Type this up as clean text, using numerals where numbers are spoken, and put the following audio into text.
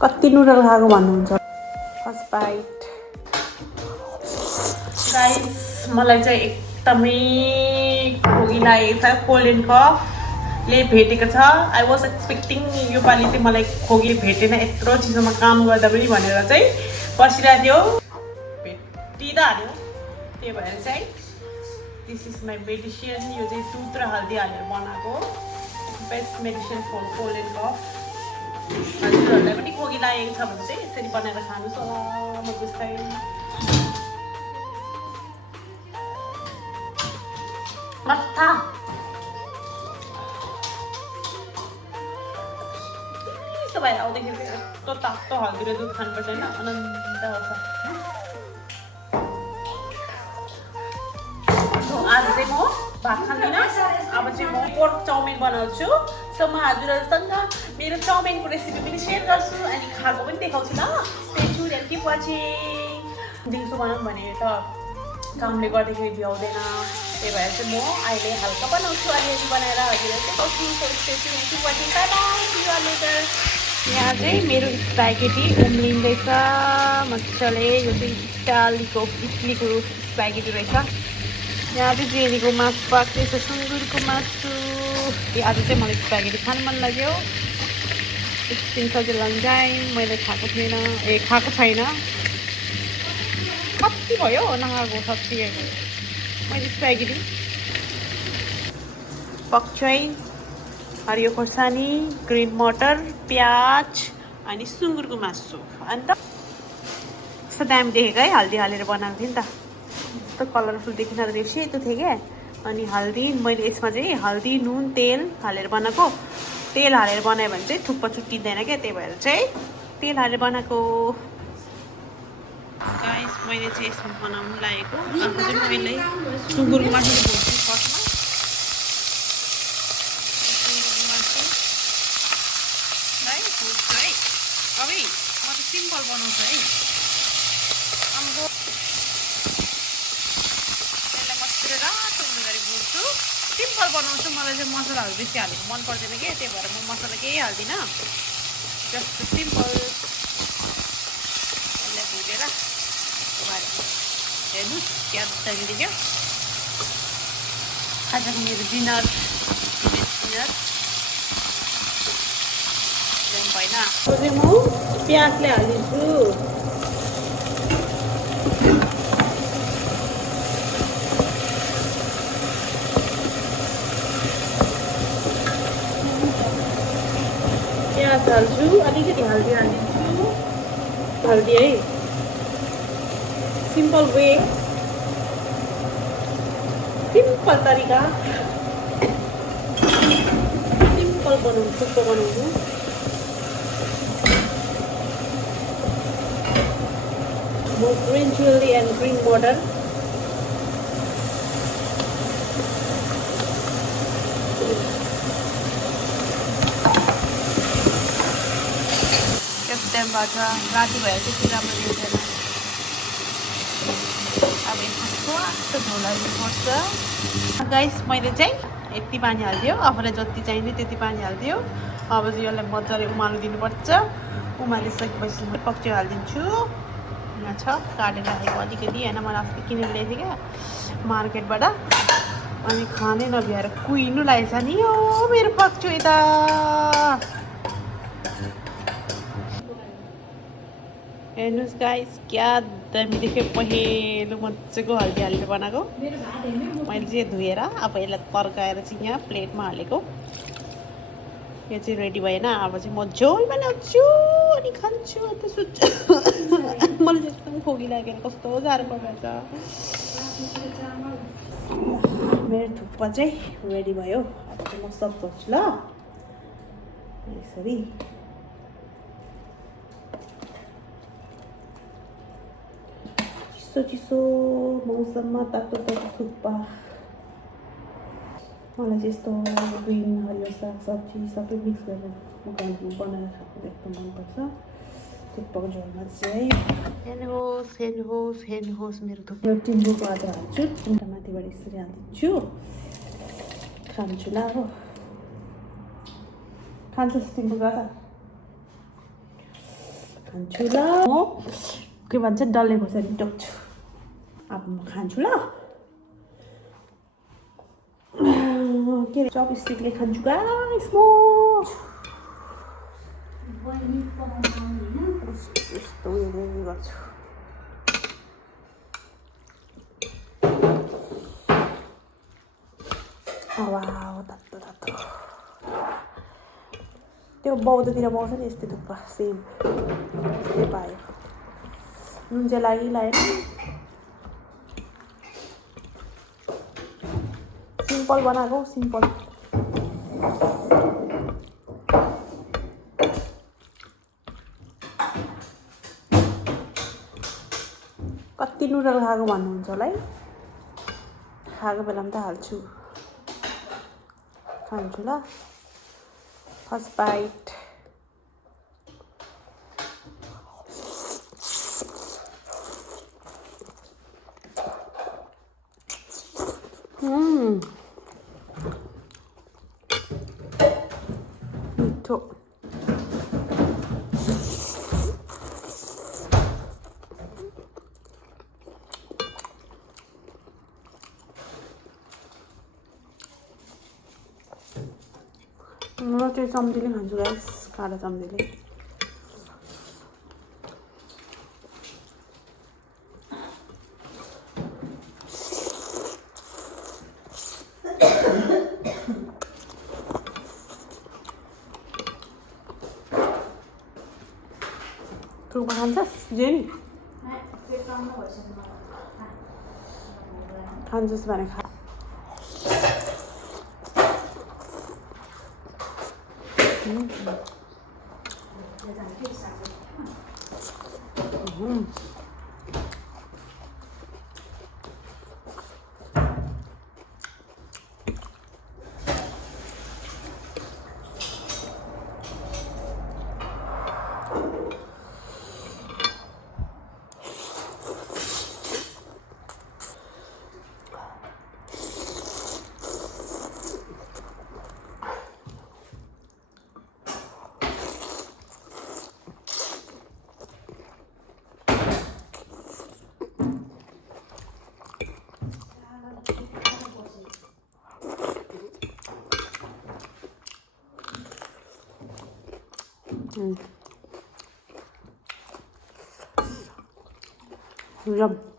कति नुडल खाएको भन्नुहुन्छ फर्स्ट बाइट गाइस मलाई चाहिँ एकदमै खोकी लागेको छ कोल्ड एन्ड कफले भेटेको छ आई वाज एक्सपेक्टिङ योपालि चाहिँ मलाई खोकी भेटेन यत्रो चिसोमा काम गर्दा पनि भनेर चाहिँ बसिरहेको थियो भेटिँदा हाल्यो त्यही भएर चाहिँ दिस इज माई मेडिसिन यो चाहिँ दुध र हल्दी हालेर बनाएको best medicine for cold and cough हजुरहरूलाई पनि खोकी लागेको छ भने चाहिँ यसरी बनाएर खानुहोस् होला म बुझ्दै मत्था यस्तो भएर आउँदाखेरि चाहिँ यस्तो तातो हल्दी र दुध खानुपर्छ होइन आनन्द आउँछ आज चाहिँ म भात खाँदिनँ अब चाहिँ म पोर्क चाउमिन बनाउँछु सो म हजुरहरूसँग मेरो चाउमिनको रेसिपी पनि सेयर गर्छु अनि खाएको पनि देखाउँछु ल stay tuned and keep watching दिउँसो बनाऊँ भने त कामले गर्दाखेरि भ्याउँदैन त्यही भएर चाहिँ म अहिले हल्का बनाउँछु अलिअलि बनाएर हजुरहरू देखाउँछु so stay tuned and keep watching bye bye see you all later यहाँ चाहिँ मेरो स्प्यागेटी उम्लिँदैछ मजाले यो चाहिँ इटलीको स्प्यागेटी रहेछ यहाँ चाहिँ जेलीको मासु पाक्दै छ सुँगुरको मासु आज चाहिँ मलाई स्प्यागेटी खानु मन लाग्यो एकछिन सजिलो लन्जाइ मैले खाएको थिएन खाएको छैन कति भयो नखाएको सब्जी मैले स्प्यागेटी पक्चै हरियो खोर्सानी ग्रिन मटर प्याज अनि सुँगुरको मासु अन्त यस्तो दामी देखेको है हल्दी हालेर बनाएको थिएँ नि त यस्तो कलरफुल देखिन त सेतो थियो क्या अनि हल्दी मैले यसमा चाहिँ हल्दी नुन तेल हालेर बनाएको तेल हालेर बनायो भने चाहिँ थुप्पा छुट्टिँदैन क्या त्यही भएर चाहिँ तेल हालेर बनाएको गाइस मैले चाहिँ यसमा बनाउनु लागेको अब चाहिँ मैले सुँगुरको मासु बनाउँछु फर्स्टमा सुँगुरको मासु है भुट्छु है अबे म त सिम्पल बनाउँछु है आम्बो रातो हुँदाखेरि भुट्छु सिम्पल बनाउँछु मलाई चाहिँ मसलाहरू बेसी हालेको मन पर्दैन क्या त्यही भएर म मसला केही हाल्दिनँ जस्ट सिम्पल यसलाई भुटेर हेर्नुहोस् क्या दामी क्या आजको मेरो डिनर भएन चाहिँ म प्याजले हालिदिन्छु प्याज हाल्छु अलिकति हल्दी हालिदिन्छु हल्दी है सिम्पल वे सिम्पल तरिका सिम्पल बनाउनु थुप्पो बनाउनु म ग्रिन चिल्ली एन्ड ग्रिन मटर टाइमबाट राति भएर त्यति राम्रो देख्दैन अब यसमा स्वास्थ्य झोल हाल्नुपर्छ गाइस मैले चाहिँ यति पानी हालिदियो आफूलाई जति चाहिने त्यति पानी हालिदियो अब चाहिँ यसलाई मजाले उमाल्नु दिनुपर्छ उमालिसकेपछि म पक्चो हालिदिन्छु यहाँ छ काटेर राखेको अलिकति होइन मैले अस्ति किनेर ल्याएको थिएँ क्या मार्केटबाट अनि खानै नभ्याएर कुहिनु लागेको छ नि हो मेरो पक्चो यता हेर्नुहोस् गाइस क्या दामी देख्यो पहेँलो मजाको हल्दी हालेर बनाएको मैले चाहिँ धोएर अब यसलाई तर्काएर चाहिँ यहाँ प्लेटमा हालेको यो चाहिँ रेडी भएन अब चाहिँ म झोल बनाउँछु अनि खान्छु अन्त सुत्छु मलाई चाहिँ एकदम खोकी लागेर कस्तो गाह्रो परिरहेछ मेरो थुक्पा चाहिँ रेडी भयो अब चाहिँ म सर्भ गर्छु ल यसरी चिसो चिसो मौसममा तातो तातो थुक्पा मलाई चाहिँ यस्तो ग्रिन हरियो साग सब्जी सबै मिक्स गरेर बनाएर खाएको एकदम मनपर्छ थुक्पाको झोलमा चाहिँ हेर्नुहोस् मेरो थुक्पा टिम्बुको आधा हाल्छु अन्त माथिबाट यसरी हालिदिन्छु खान्छु ल अब खान्छस् टिम्बुको आधा खान्छु ल म के भन्छ डल्ले खोर्सानी टोक्छु अब म खान्छु ल के अरे चपस्टिकले खान्छु गाइस म यस्तो उयो गर्छु वाउ तातो तातो त्यो बौद्धतिर पाउँछ नि यस्तै थुक्पा सेम त्यस्तै पायो नुन चाहिँ लागिरहेन सिम्पल बनाएको सिम्पल कति नुडल खाएको भन्नुहुन्छ होला है खाएको बेलामा त हाल्छु खान्छु ल फर्स्ट बाइट मिठो म त्यो चम्चीले खान्छु गाइस कालो चम्चीले थुक्पा खान्छस् जेनी खान्छस् भने खा Yum.